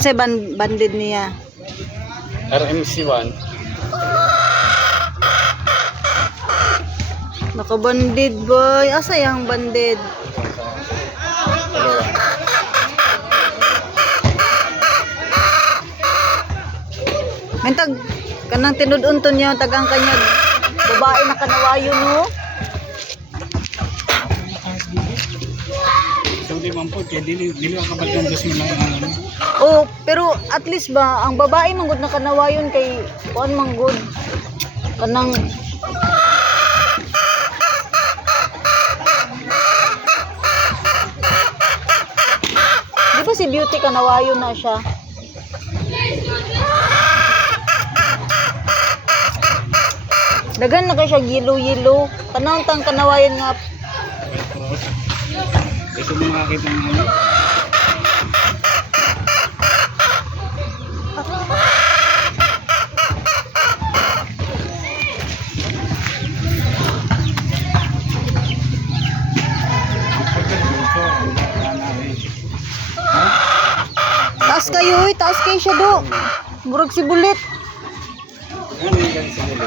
Kasi banded niya. RMC1. Nakabanded boy. Asa yung banded? Dalawa. Mentag kanang tinudunton niya tagang kanya babae na kanawayo no. So di man po kaya dili ka kabal dos mo lang Oh, pero at least ba ang babae manggod na kanawayon kay kuan manggod kanang di ba si Beauty kanawayon na siya? Dagan na kay siya yelo-yelo. Kanang tang kanawayan nga. Ito mo makakita ng ano. Taas kayo, taas kayo siya do. Murag si Bulit. Ano yung ganun sa ulo?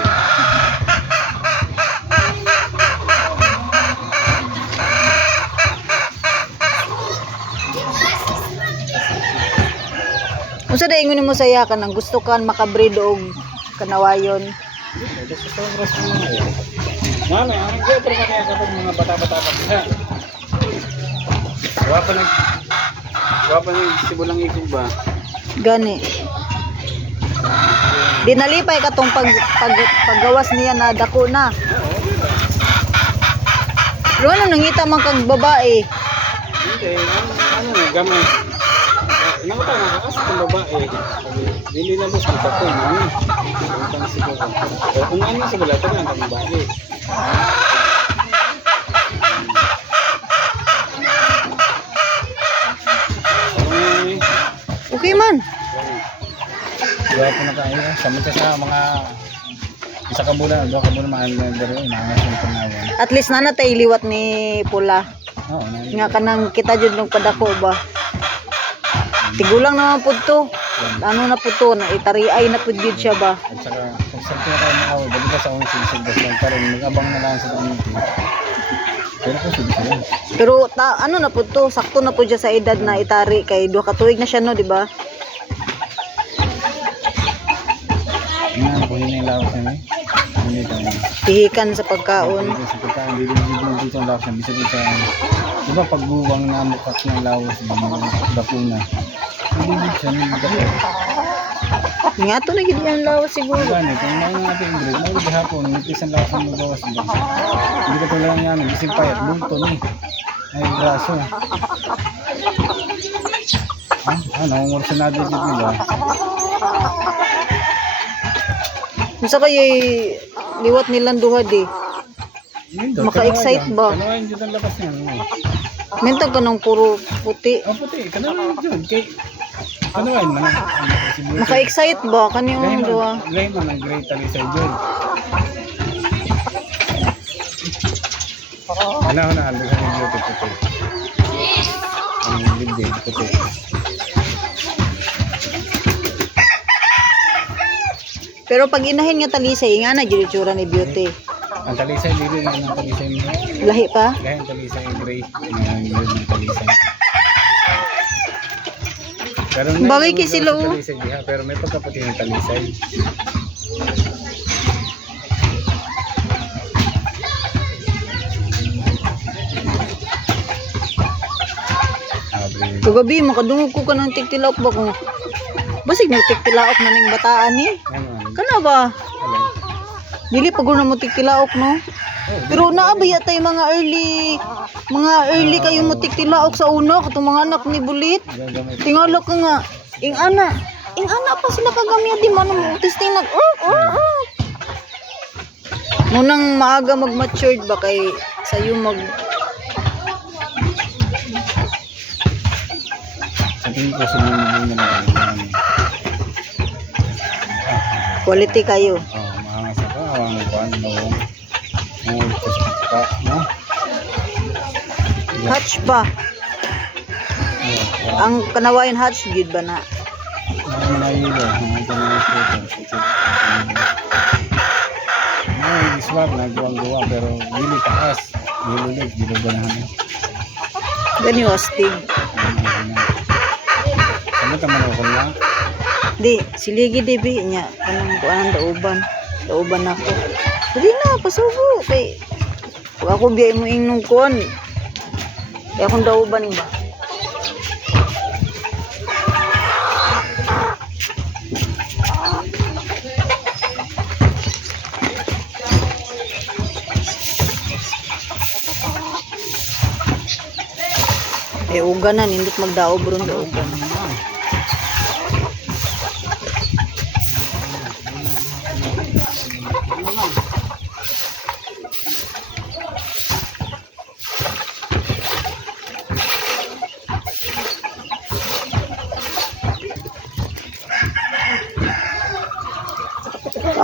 Unsa day ingon mo saya ka nang gusto kan makabreed og kanawayon? Ito sa sobras mo na yan. Mami, ang gaya pero kaya kapag mga bata-bata pa siya. Gawa pa sibulang ikog ba? Gani. Dinalipay ka tong paggawas niya na dako na. Pero ano nangita man kag babae? Hindi, ano gamay. Nanguta nga kasi itong babae. Dili na dos kita ko no. Utang siguro. Pero kung ano sa balata na ang babae. Okay man. Gawa po na tayo. Samanta sa mga isa ka bulan, dua ka bulan mga panawan. At least na natay liwat ni Pula. Oo, Nga kanang kita jud ng padako ba. Tigulang naman pud to. Ano na pud to, na itariay na pud jud siya ba. at saka kung saan tayo makaw, dali ba sa unang sinisigdas lang pa rin, mag-abang na lang sa community. Pero kung sige sila. Pero ano na pud to, sakto na pud siya sa edad na itari kay duha ka tuig na siya no, di ba? Ano po yun yung lawas niya eh? Hindi tayo. Pihikan sa pagkaon. Dito sa pagkain, dito ang lawas niya. Bisa dito sa, di ba pagbuwang na mukat ng lawas, bakuna. Hindi siya, hindi siya. Nga to na gid ang lawas siguro. Gani, kung mga natin yung bread, mga hapon, nipis ang lakas ng magawas mo. Hindi ka tulad ng yamin, isip payat, bulto ni. Ay, braso. Nangungursunado dito ba? Unsa kay liwat nilang duha di? Maka-excite ba? Kanawain dito ang labas niya. Mentag ka ng puro puti. Oh, puti. Kanawain dito. Kanawain man. Maka-excite ba kaniyong duha? Gray man ang gray tali sa dyan. Ano na, halo sa video puti. Ang libdi, puti. Pero pag inahin nga talisay, nga na jud itsura ni Beauty. Ang talisay, dili na ang talisay mo. Lahi pa? Kaya ang talisay gray. Ang talisay. Pero Bagay kay sila, oh. Talisay diha, pero may pagkaputi ng talisay. Kagabi makadungog ko ka ng tiktilaok ba kung basig nagtiktilaok na ning bataan ni. Kana ba? Dili pa guna mo tiktilaok no. Pero naabaya tay mga early kayo mo tiktilaok sa una katong mga anak ni Bulit. Tingala ka nga. Ing ana pa sila kagamya di man mo testing nag. Munang maaga mag-matured ba kay sayo mag Sabihin ko sa mga quality kayo. Mga sa ka, ang kuan mo. No? Hatch pa. Ang kanawain hatch gid ba na? mga hilo, mga ganun ito. Ay, iswag, nagawang-gawa, pero dili taas. Dili ganahan. Gani wastig. Ano ka man ako na? Di, siligi di bi nya kanang kuan dauban. Dauban ako. Dili na pasubo kay pag ako biyay mo ingong kuan. Kaya akong dauban ba. Ugan na nindot magdaob ron ka ugan.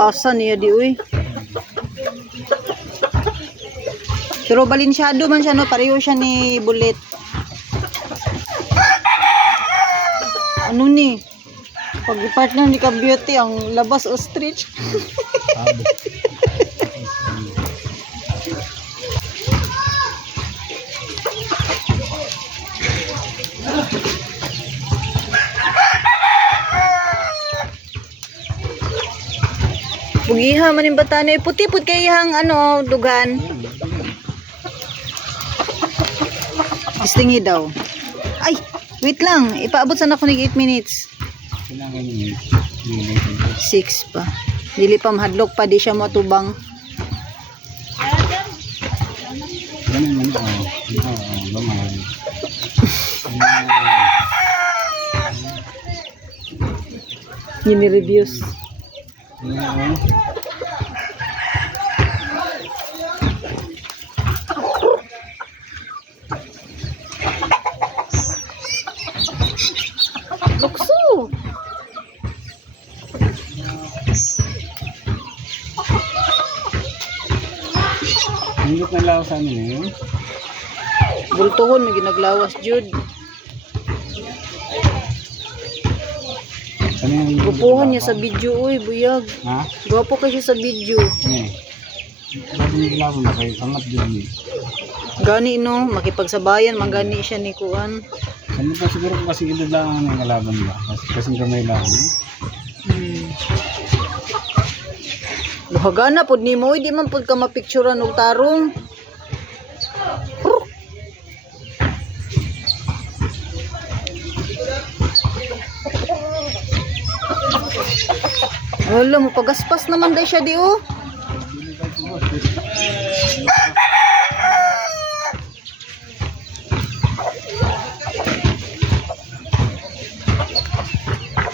Asa niya di uy. Pero balinsyado man siya no, pareho siya ni Bullet. Ano ni? Pag partner ni ka beauty ang labas ostrich. Pugiha man yung bata na puti-put kay hang ano dugan. Istingi daw. Ay, wait lang. Ipaabot sana ako ng 8 minutes. Kailangan niyo 6 pa. Dili pa mahadlok pa di siya matubang. ganun man lamang. Yun reviews. Lukso. Hindi na lang sa amin eh. Bultuhon may ginaglawas jud. Ano yung Gupuhan niya sa video uy, buyag. ha? Gwapo kasi sa video. Bakit naglaban na kayo? Angat din eh. Gani no, makipagsabayan manggani siya ni kuan. Ano pa siguro kasi idadaan ng kalaban ba? Kasi gamay lang eh. Buhagana pod nimo, di man pod ka mapicturean og tarong. Wala mo pagaspas naman day siya di oh.